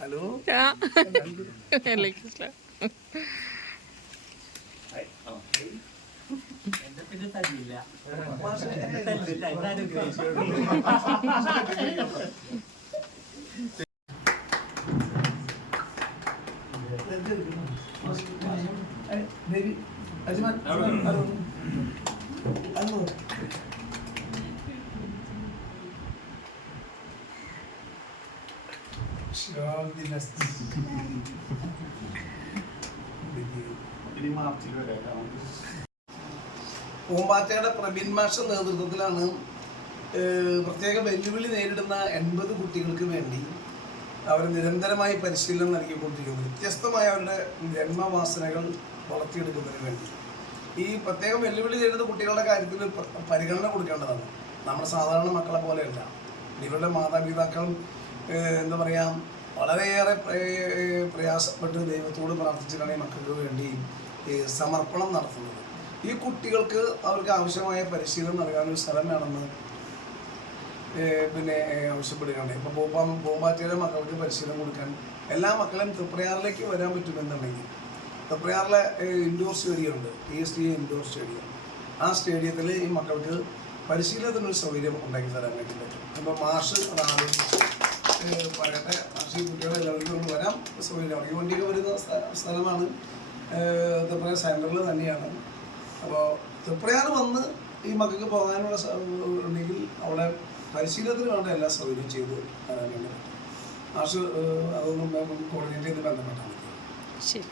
Hello പിന്നെ തല്ലില്ല പൂമ്പാറ്റയുടെ പ്രബീൺ മാഷ നേതൃത്വത്തിലാണ് പ്രത്യേക വെല്ലുവിളി നേരിടുന്ന 80 കുട്ടികൾക്ക് വേണ്ടി അവർ നിരന്തരമായി പരിശീലനം നൽകിക്കൊണ്ടിരിക്കുന്നത്. വ്യത്യസ്തമായ അവരുടെ ജന്മവാസനകൾ വളർത്തിയെടുക്കുന്നതിന് വേണ്ടി ഈ പ്രത്യേകം വെല്ലുവിളി നേരിടുന്ന കുട്ടികളുടെ കാര്യത്തിൽ പരിഗണന കൊടുക്കേണ്ടതാണ്. നമ്മുടെ സാധാരണ മക്കളെ പോലെയല്ല. ഇവരുടെ മാതാപിതാക്കളും എന്താ പറയുക, വളരെയേറെ പ്രയാസപ്പെട്ട് ദൈവത്തോട് പ്രാർത്ഥിച്ചിട്ടാണ് ഈ മക്കൾക്ക് വേണ്ടി സമർപ്പണം നടത്തുന്നത്. ഈ കുട്ടികൾക്ക് അവർക്ക് ആവശ്യമായ പരിശീലനം നൽകാനൊരു സ്ഥലം വേണമെന്ന് പിന്നെ ആവശ്യപ്പെടുകയാണ്. ഇപ്പോൾ പൂമ്പാറ്റയിലെ മക്കൾക്ക് പരിശീലനം കൊടുക്കാൻ എല്ലാ മക്കളെയും തൃപ്രയാറിലേക്ക് വരാൻ പറ്റുമെന്നുണ്ടെങ്കിൽ തൃപ്രയാറിലെ ഇൻഡോർ സ്റ്റേഡിയം ഉണ്ട്, PSD ഇൻഡോർ സ്റ്റേഡിയം. ആ സ്റ്റേഡിയത്തിൽ ഈ മക്കൾക്ക് പരിശീലനത്തിനൊരു സൗകര്യം ഉണ്ടാക്കി തരാൻ വേണ്ടി പറ്റും. അപ്പോൾ മാഷ് അതാണ് പറയട്ടെ, മാഷ് ഈ കുട്ടികളെ എല്ലാവർക്കും കൊണ്ട് വരാം സൗകര്യം. ഈ വണ്ടിയൊക്കെ വരുന്ന സ്ഥലമാണ്, തൃപ്രയാർ സെൻറ്ററിൽ തന്നെയാണ്. അപ്പോൾ തൃപ്രയാർ വന്ന് ഈ മക്കൾക്ക് പോകാനുള്ള ഉണ്ടെങ്കിൽ അവിടെ പരിശീലനത്തിന് വേണ്ട എല്ലാ സൗകര്യവും ചെയ്ത് തരാൻ വേണ്ടി മാഷ് അതൊന്നും കോർഡിനേറ്റ് ചെയ്ത് ബന്ധപ്പെട്ടാൽ മതി. ശരി.